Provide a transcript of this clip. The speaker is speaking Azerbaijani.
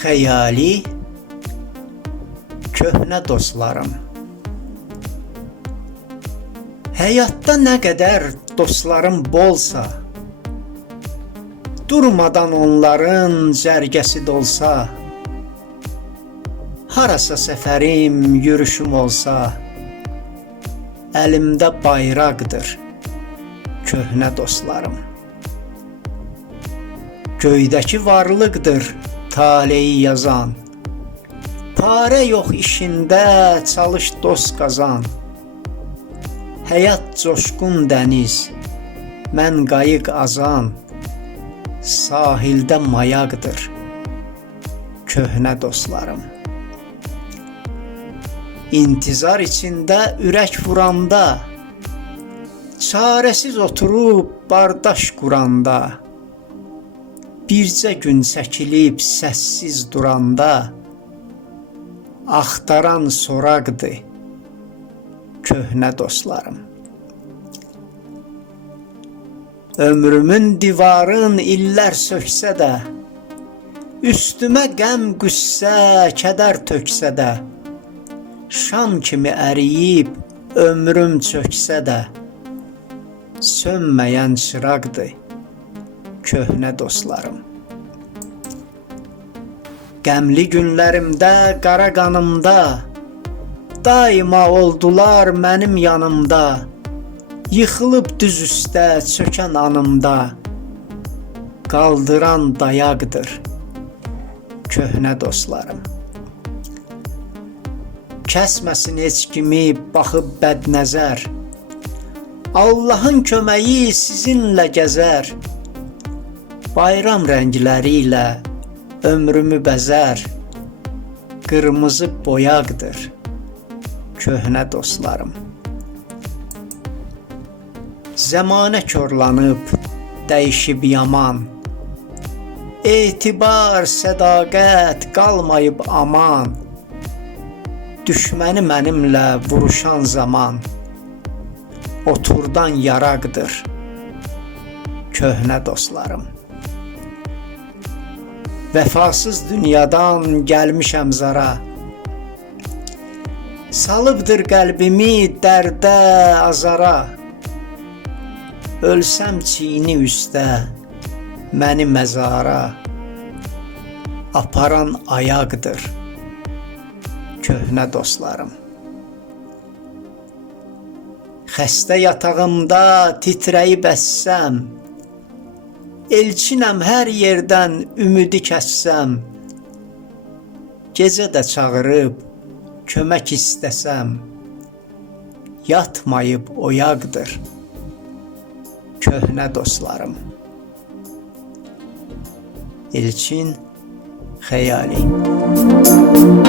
Xəyali köhnə dostlarım. Həyatda nə qədər dostlarım bolsa, durmadan onların cərgəsi dolsa, harasa səfərim, yürüşüm olsa, əlimdə bayraqdır köhnə dostlarım. Göydəki varlıqdır taleyi yazan, parə yox işində çalış dost qazan. Həyat coşqun dəniz, mən qayıq azan, sahildə mayaqdır köhnə dostlarım. İntizar içində ürək vuranda, çarəsiz oturub bardaş quranda, bircə gün çəkilib səssiz duranda, axtaran soraqdır köhnə dostlarım. Ömrümün divarın illər söksə də, üstümə qəm, qüssə, kədər töksə də, şam kimi əriyib ömrüm çöksə də, sönməyən çıraqdır köhnə dostlarım. Qəmli günlərimdə, qara qanımda, daima oldular mənim yanımda, yıxılıb düz üstə çökən anımda, qaldıran dayaqdır köhnə dostlarım. Kəsməsin heç kimi baxıb bədnəzər, Allahın köməyi sizinlə gəzər, bayram rəngləri ilə ömrümü bəzər, qırmızı boyaqdır köhnə dostlarım. Zəmanə körlanıb, dəyişib yaman, etibar, sədaqət qalmayıb aman, düşməni mənimlə vuruşan zaman, oturdan yaraqdır köhnə dostlarım. Vəfasız dünyadan gəlmişəm zara, salıbdır qəlbimi dərdə, azara, ölsəm çiyni üstə məni məzara, aparan ayaqdır köhnə dostlarım. Xəstə yatağımda titrəyib əssəm, elçinəm hər yerdən ümidi kəssəm, gecə də çağırıb kömək istəsəm, yatmayıb oyaqdır köhnə dostlarım. Elçin Xəyali.